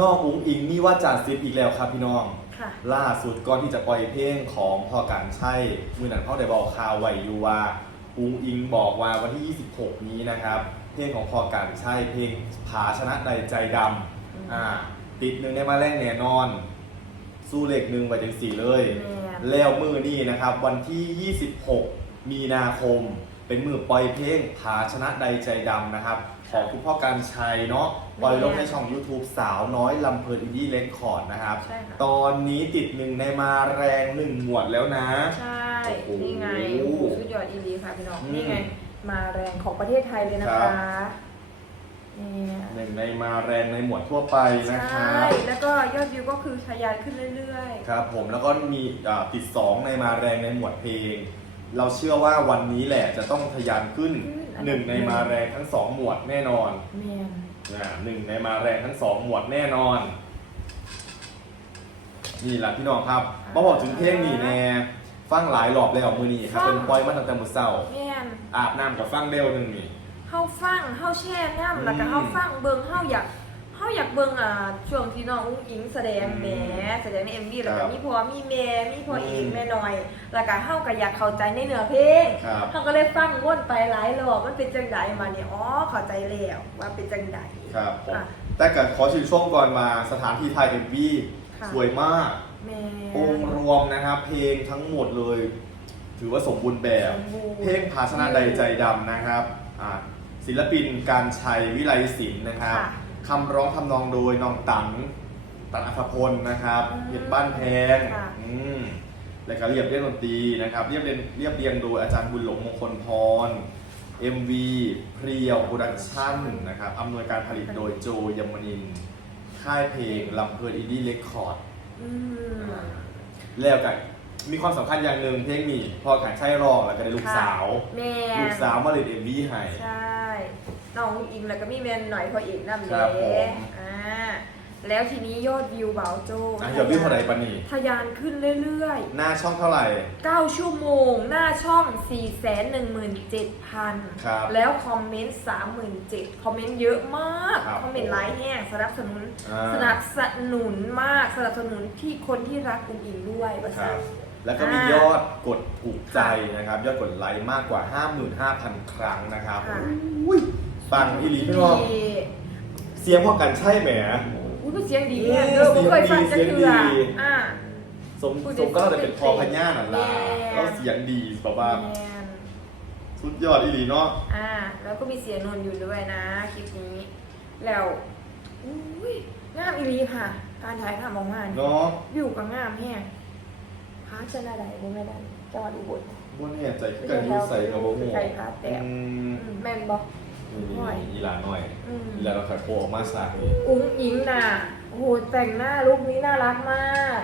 นอกอุ้งอิงมีว่าจานซิปอีกแล้วครับพี่น้อง ค่ะ ล่าสุดก่อนที่จะปล่อยเพลงของพ่อการใช่มือหนันพ่อได้บอกข่าวไว้อยู่ว่าอุ้งอิงบอกว่าวันที่ 26 นี้นะครับ เพลงของพ่อการใช่เพลงผาชนะใดใจดอืมำอ่าติดหนึ่งในมาแรงแน่นอน สู้เลขหนึ่งไปถึงสี่เลย แม่นแล้วมือนี่นะครับ วันที่ 26 มีนาคม เป็นมือปล่อยเพลงผาชนะใดใจดำนะครับของคุณพ่อการชัยเนาะปล่อยลงในช่อง YouTube สาวน้อยลำเพลินอินดี้เลคคอร์ดนะครับ ใช่ค่ะ ตอนนี้ติดหนึ่งในมาแรงหนึ่งหมวดแล้วนะ ใช่ โอ้โหนี่ไงโอ้โหสุดยอดอีหลีค่ะพี่น้อง อืม นี่ไง มาแรงของประเทศไทยเลยนะครัคะบเนี่ยหนึ่งในมาแรงในหมวดทั่วไปนะคใช่ รับ แล้วก็ยอดวิวก็คือทะยานขึ้นเรื่อย ครับผมแล้วก็มีอ่าติด 2 ในมาแรงในหมวดเพลง เราเชื่อว่าวันนี้แหละจะต้องทะยานขึ้นหนึ่งในมาแรงทั้งสองหมวดแน่นอนๆแมนนะหนึ่งในมาแรงทั้งสองหมวดแน่นอน นี่แหละพี่น้องครับมาบอกถึงเพลงนี่แน่ฟังหลายรอบแล้วมือนี้ครับเป็นปล่อยมาตั้งแต่มื้อเช้าแมนอาบน้ำกับฟังเร็วหนึ่งนี่เฮาฟังเฮาแช่น้ำแล้วก็อืมเฮาฟังเบิ่งเฮาอยาก เฮาอยากเบิ่งอ่าช่วงที่น้องอุ้งอิงแสดงอืมแหมแสดงใน MV แล้วครัก็บมีพ่อมีแม่มีพ่อเอกอืมแม่น้อย แล้วก็เฮาก็อยากเข้าใจในเนื้อเพลงครับเขาก็เลยฟังวนไปหลายรอบมันเป็นจังไดมาเนี่ยอ๋อเข้าใจแล้วว่าเป็นจังไดครับผมค่ะแต่กับขอชื่นชมก่อนมาสถานที่ไทยเอ็มวีค่ะสวยมากแม่องค์รวมนะครับเพลงทั้งหมดเลย ถือว่าสมบูรณ์แบบสมบูรณ์เพลงภาชนะใดใจดำนะครับอ่าศิลปินการชัยวิไลศิลป์นะครับ ค่ะคำร้องทำนองโดยน้องตังตันอัธพลนะครับอืมเห็ดบ้านแพงค่ะ อืมแล้วก็เรียบเรียงดนตรีนะครับ เรียบเรียงเรียบเรียงโดยอาจารย์บุญหลงมงคลพร MV เพรียวโปรดักชั่นนะครับอำนวยการผลิตโดยโจยมนินทร์ค่ายเพลงลำเพลินอินดี้เรคคอร์ด อืม แล้วกันมีความสำคัญอย่างหนึ่งเพลงนี้พอขายใช่รองแล้วก็ได้ลูกสาว แม่ลูกสาวมาเล่นเอ็มวีให้ ใช่ น้องอิงแล้วก็มีแมนหน่อยพออีกนั่นคเลรับผม ยอ่าแล้วทีนี้ยอดวิวเบาโจอะอย่าวิ่งเท่าไหร่ปะนี่ทะยานขึ้นเรื่อยหน้าช่องเท่าไหร่ ๆ 9 ชั่วโมง หน้าช่อง 4 1 7 0ครับ0 แล้วคอมเมนต์ 37,000 คอมเมนต์เยอะมาก ครับคอมเมนต์ไลค์แห้งสนับสนุน อ่า สนับสนุนมาก สนับสนุนที่คนที่รักคุณอิงด้วยประคสา รัทบแล้วก็มียอดกดถูกใจนะครับ ยอดกดไลค์มากกว่า 55,000 ครั้งนะครับค่ะ อุ้ย ปังอีหลีพี่น้องดีเสียงพอกันใช่ไหมอุ้ยมันเสียงดีแน่เด้อผมเคยฟังจะเถื่อเสียงดีอ่าสมพูดสมก็เราจะเป็นพอพญาน่ะล่ะแม่แล้วเสียงดีแบบว่าแมนสุดยอดอีหลีเนาะอ่า แล้วก็มีเสียงนนท์อยู่ด้วยนะคลิปนี้ แล้วอุ้ยงามอีหลีค่ะ การถ่ายทำของงานเนาะวิวก็งามแห้งพาชนะใดบ่แม่นได้จังหวัดอุบลบนเนี่ยใจคือกันอยูใส่กับโบโม่ใส่ขาแตะอืมอืมแม่นบ่ นี่หน่อยอีหลาหน่อยอืมอีหลาเราขายโปรออกมาสายอุ้งอิงน่ะโอ้โหแต่งหน้าลุคนี้น่ารักมาก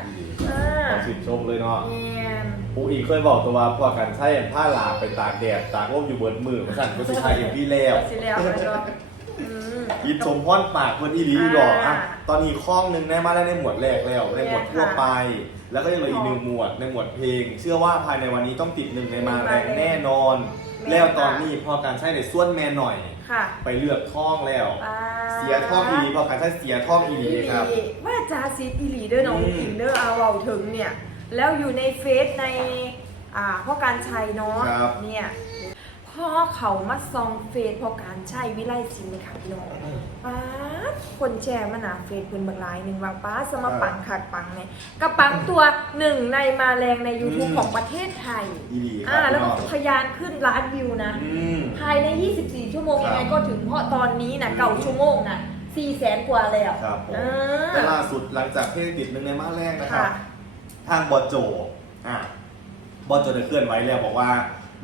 อ่า ขอชื่นชมเลยเนาะแมนปูอีเคยบอกตัวว่าพวกกันใช้ผ้าหลาไปตากแดดตากลมอยู่บนมือมาสั่นก็สิทายเอ็มพี่แล้ว สิแล้วแล้วก็อืม ยินชมพ่อนปากเพื่อนอีหลีหรอกอ่าอะตอนนี้ข้องหนึงได้มาได้ในหมวดแรกแล้ว ในหมวดทั่วไป แล้วก็ยังเหลืออีกหนึ่งหมวดในหมวดเพลง เชื่อว่าภายในวันนี้ต้องติดหนึ่งในมาแรงแน่นอน แล้วตอนนี้พอการใช้ในส่วนแม่หน่อย ค่ะไปเลือกท่องแล้วอ่าเสียท่องอีหลีพอการใช้เสียท่องอีหลีครับอีหลีว่าจาซีดอีหลีเด้อน้องอืม อิงเด้อเอาเว้าถึงเนี่ย แล้วอยู่ในเฟซในอ่าพ่อการชัยเนาะครับ เนี่ยพ่อเขามาซองเฟซพ่อการชัยวิไลศิลป์เลยค่ะพี่น้องป้าด คนแชร์มาหนาเฟซเพิ่นบักหลายหนึ่งว่าป้าสมาปังขาดปังเนี่ยกระปังตัวหนึ่งในมาแรงใน YouTube อืมของประเทศไทยอีหลีคอ่ารับแล้วพี่ก็น้องทะยานขึ้นล้านวิวนะ อืมภายใน 24 ชั่วโมงครับยังไงก็ถึงเพราะตอนนี้นะเก่าชั่วโมงนะ4แสนกว่าแล้วครับผมอ่าแต่ล่าสุดหลังจากเพลงติดหนึ่งในมาแรกนะครับ ค่ะ ทางบอโจอะบอโจได้เคลื่อนไหวแล้วบอกว่า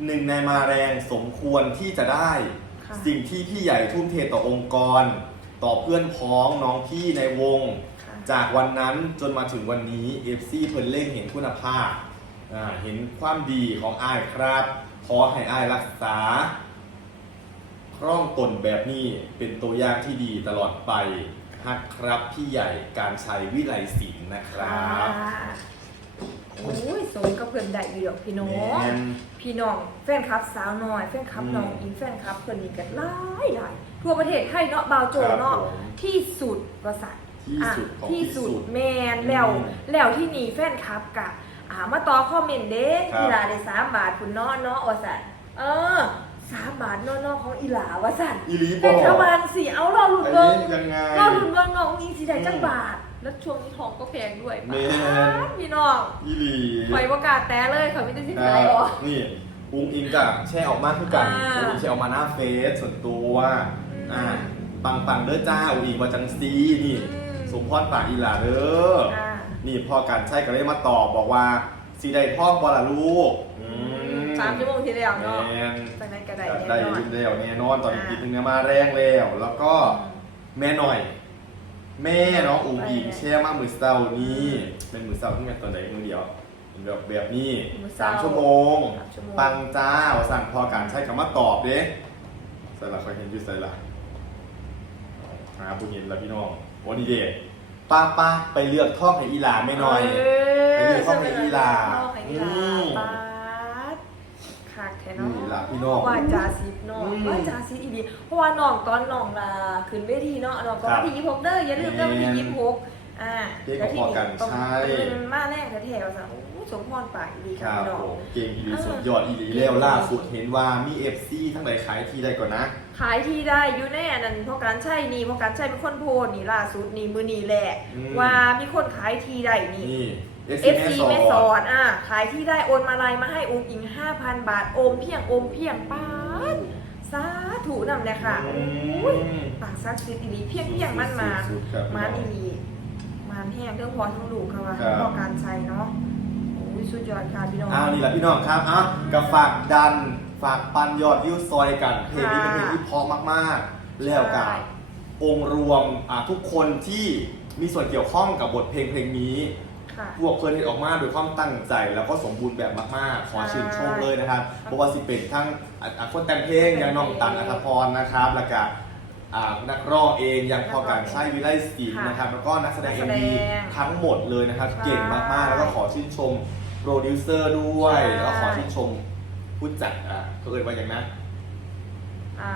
หนึ่งในมาแรงสมควรที่จะได้ ค่ะ สิ่งที่พี่ใหญ่ทุ่มเทต่อองค์กร ต่อเพื่อนพ้องน้องพี่ในวงค่ะจากวันนั้นจนมาถึงวันนี้เอฟซีเพิ่นเล่งเห็นคุณภาพอ่าเห็นความดีของอายครับขอให้อายรักษาคร่องตนแบบนี้เป็นตัวอย่างที่ดีตลอดไปฮักครับพี่ใหญ่การใช้วิไลศิลป์นะครับ โอ้ยสมกับเพื่อนได้อยู่ดอกพี่น้องแม่นพี่น้องแฟนคลับสาวน้อยแฟนคลับอืมน้องอิงแฟนคลับเพื่อนนี่กันหลายหลายทั่วประเทศไทยเนาะบาวโจครับเนาะผมที่สุดประสาทที่อะสุดของที่ที่สุสุดดแมนแล้วอืมแล้วที่นี่แฟนคลับกะอ่ามาต่อคอมเมนต์เด้ครับอีหลาได้สามบาทคุณเนาะเนาะว่าสันเออสามบาทเนาะเนาะของอีหลาว่าสันอีหลีบเป็อนกขบางสิเอาเราลุนอันเบิงนี้ยังไงเราลุนเบิงน้องนี่สิได้จังบาท แล้วช่วงนี้ทองก็แพงด้วยแม่นป๊าดพี่น้องอีหลีไปประกาศแต่เลยเขาไม่ได้สิคขารัยหรอบนี่อุ้งอิงกับแช่ออกมาคือกันอ่าอุ้งอิงแช่ออกมาหน้าเฟซส่วนตัวอืมอ่าปังปังๆเด้อจ้าอุ้งอิงว่าจังซีนี่อืม สมพรปากอีหลาเด้อออ่านี่พ่อการใช่ก็เลยมาตอบบอกว่าสีได้พ่อบอละลูกอืมสามชั่วโมงที่แล้วเนาะแมนไปไหนก็ได้จัดแน่ได้นอน ยินแล้วแน่นอนตอนนี้อ่า กินนึงเนี่ยมาแรงแล้ว แล้วก็แม่หน่อย แม่น้องอุ้งอิงไปแช่มามือเศร้านี่เป็นมือเศร้าที่เป็นตอนไหนมือเดียวเป็นแบบแบบนี้มื้อสาเช้ามชั่วโมง สามชั่วโมง ปังจ้าว่าสั่งพอการใช้คำว่าตอบเด้ใส่ละคอยเห็นอยูใส่ละหาบุญเห็นละพี่น้องโอ้นี่เด็ป้าป้าไปเลือกท่องให้อีหลาไม่น้อยไปเลือกท่องให้อีหลาท่องให้อีหลาอืมปาด คักแท้เนาะนี่ล่ะพี่น้อง ว่าจาซิปเนาะอืมว่าจาซิปอีดีเพราะว่าน้องตอนน้องลาขึ้นเวทีเนาะน้องก็ครับวันที่ยี่สิบหกเด้ออย่าลืมเด้อวันที่แม่นยี่สิบหกอ่าเรียกว่าพอกันต้องใช่ เป็นมาแรกแท้ๆว่าซะโอ้สมพรปากอีดีคค่ะรับพี่น้อผง มเกมอีหลีสุดยอดอีหลีแล้วล่าสุดเห็นว่ามีเอฟซีทั้งหลายขายทีได้ก่อนนะ ขายที่ได้อยู่แน่นั่นเพราะการใช่นี่เพราะการใช่เป็นคนโพสต์นี่ล่าสุดนี่มือนี่แหละ อืม ว่ามีคนขายที่ได้นี่นี่ เอฟเอซีฟแม่ซีสอแม่สนอนอะขายที่ได้โอนมาลายมาให้องค์อิง 5,000 บาท โอมเพียงโอมเพียงป้าดสาธุนำเลยค่ะอืโอ้ยมปากซักซิดอีหลีเพียงเพียงมันมาสุดๆครับมันอีหลีมันแห้งเรื่องพอทั้งลูกค่ะว่าครับพอการใช้เนาะโอ้ยสุดยอดค่ะพี่น้องอ้าวนี่แหละพี่น้องครับอะกับฝากดันฝากปันยอดวิวซอยกันเพลงนี้เป็นเพลงที่เพราะมากๆ แล้วกับใช่องค์รวมอะทุกคนที่มีส่วนเกี่ยวข้องกับบทเพลงเพลงนี้ ค่ะ พวกเพื่อนเห็นออกมาด้วยความตั้งใจ แล้วก็สมบูรณ์แบบมากๆ ขอชื่นชมเลยนะครับเพราะว่าสิเป็นทั้งอะอะคนแต่งเพลงอย่างน้องตันอัธพรนะครับ แล้วก็อ่านักร้องเองอย่างพอการใช้วิไลศิลป์นะครับ แล้วก็นักแสดงนัเอ็กมแสดดีงทั้งหมดเลยนะครับใช่เก่งมากๆ แล้วก็ขอชื่นชมโปรดิวเซอร์ด้วยใช่แล้วก็ขอชื่นชมผู้จัดอะเขาเอ่ยว่าอย่างนั้น อ่า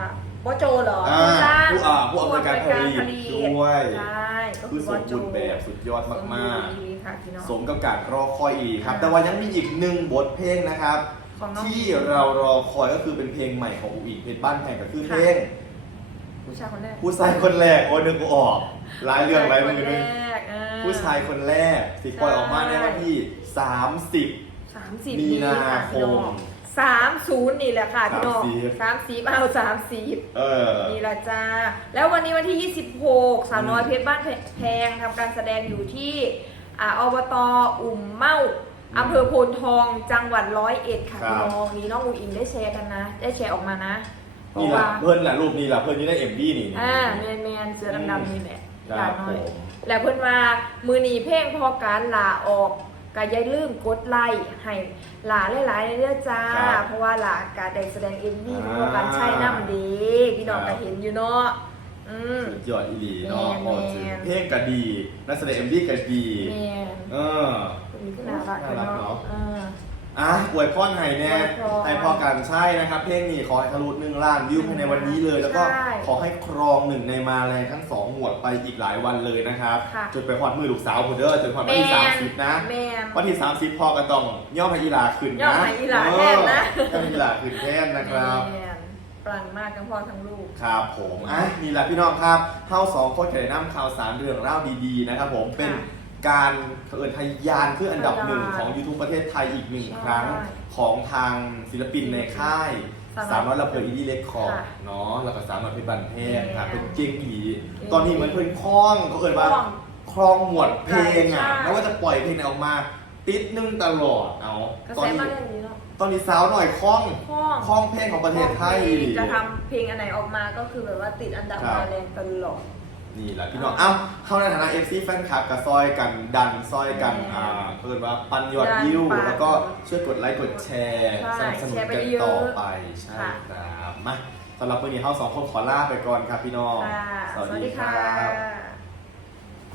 บอโจเหรออ่าผู้สร้างผู้อ่าผู้อำนวยการผลิตด้วย ใช่ ก็คืคืออสบอมโจบูรณ์แบบสุดยอดมากสบูรณ์ดีค่ะพี่น้อง ๆ สมกับการรอคอยอีกครับอ่าแต่ว่ายังมีอีกหนึ่งบทเพลงนะครับ ของน้อง ที่เรารอคอยก็คือเป็นเพลงใหม่ของอูอีกเพชรบ้านแพงก็คือเพลงผู้ชายคนแรกผู้ชายคนแรกโอ้ยนึกกูออกหลายเรื่องหลายมือผู้ชนึยงคนแรกอ่ผู้ชายคนแรกสิปล่อยออกมาในวันที่ 30 สามสิบมีนี้นาค่ะคพี่น้มอง สามศูนย์นี่แหละค่ะพี่น้อง30สามสิบเอาสามสิบเออนี่แหละจ้า แล้ววันนี้วันที่ 26 สาวน้อยเพชรบ้านแพงทำการแสดงอยู่ที่อ่าอบตอุ่มเมาอำเภอโพนทองจังหวัดร้อยเอ็ดค่ะครับพี่น้องนี่น้องอูอิงได้แชร์กันนะ ได้แชร์ออกมานะเพนี่ราะแหละว่าเพื่อนแหละรูปนี้แหละเพื่อนนี่ได้เอ็มดี้นี่อ่าแมนแมนๆเสื้อดำๆนี่แหละครัหลาบน้อยผมแล้วเพื่อนว่ามือนีเพ่งพอการลาออก ก็อย่าลืมกดไลค์ให้หลาหลายๆเรื่อยๆจ้า ครับเพราะว่าหลาการได้แสดงเอ็มวีอ่าพอการใช้น้ำดีพี่น้องครัก็บ เห็นอยู่เนาะอืม สุดยอดอีหลีเนาะแมนโอ้ถึงแมนเพลงก็ดี นักแสดงเอ็มดี้ก็ดี แมนเออ คนนี้ก็น่ารักน่ารักเนอะเออ อะอวยพรให้แน่อวยพรให้พอกันใช่นะครับ เพลงนี้ขอให้ทะลุหนึ่งล้านวิวภายในวันนี้เลย แล้วก็ใช่ขอให้ครองหนึ่งในมาแรงทั้งสองหมวดไปอีกหลายวันเลยนะครับ ค่ะ จนไปฮอดมือลูกสาวผมเด้อจนฮอดวันที่แมสามนสิบนะ แมน วันที่สามสิบพอก็ต้องย่อพยีลาขึ้นนะย่อพยีลาแทนนะ เออย่อพยีลาขึ้นแทนนะครับ แมนปรังมากทั้งพ่อทั้งลูก ครับผมอะนี่แหละพี่น้องครับเท่าสองคนจะได้นำข่าวสารเรื่องเล่าวดีๆนะครับผมเป็น การเอินทะยานขึ้นอันดับหนึ่งของ YouTube ประเทศไทยอีกหนึ่งใช่ครั้งของทางศิลปินในค่าย สาสามมร้ร้ออยยละเพลินอีดีเล็กคอร์ค่ะเนาะแล้วก็สามร้อยเพชรบันเพงครับแม่เป็นเก่งผีเก่งตอนนี้เหมือนเพิ่นคล้องเขาเอ่ยว่าคล้องคลองหมวดเพลงอะใช่ไม่ว่าจะปล่อยเพลงไหนออกมาติดหนึ่งตลอดเอากระตอแสนนี้มาเรื่องนี้เนาะตอนนี้สาวหน่อยคล้องพ่อคล้องเพลงของประเทศไทยจะทำเพลงอันไหนออกมาก็คือแบบว่าติดอันดับครับมาแรงตลอด นี่แหละพี่น้องเอ้าเข้าในฐานะ FC แฟนคลับกับซอยกันดันซอยกันแม่อ่าเพิ่นว่าปันยอดดันวิวปันแล้วก็ช่วยกดไลค์กดแชร์สใช่นับสนุนแชร์ไปกันเยอะต่อไปใช่ค่ะ ครับมาสำหรับวันนี้เฮาสองคนขอลาไปก่อนครับพี่น้อง ค่ะสวัสสวัสดีดีคค่รับะ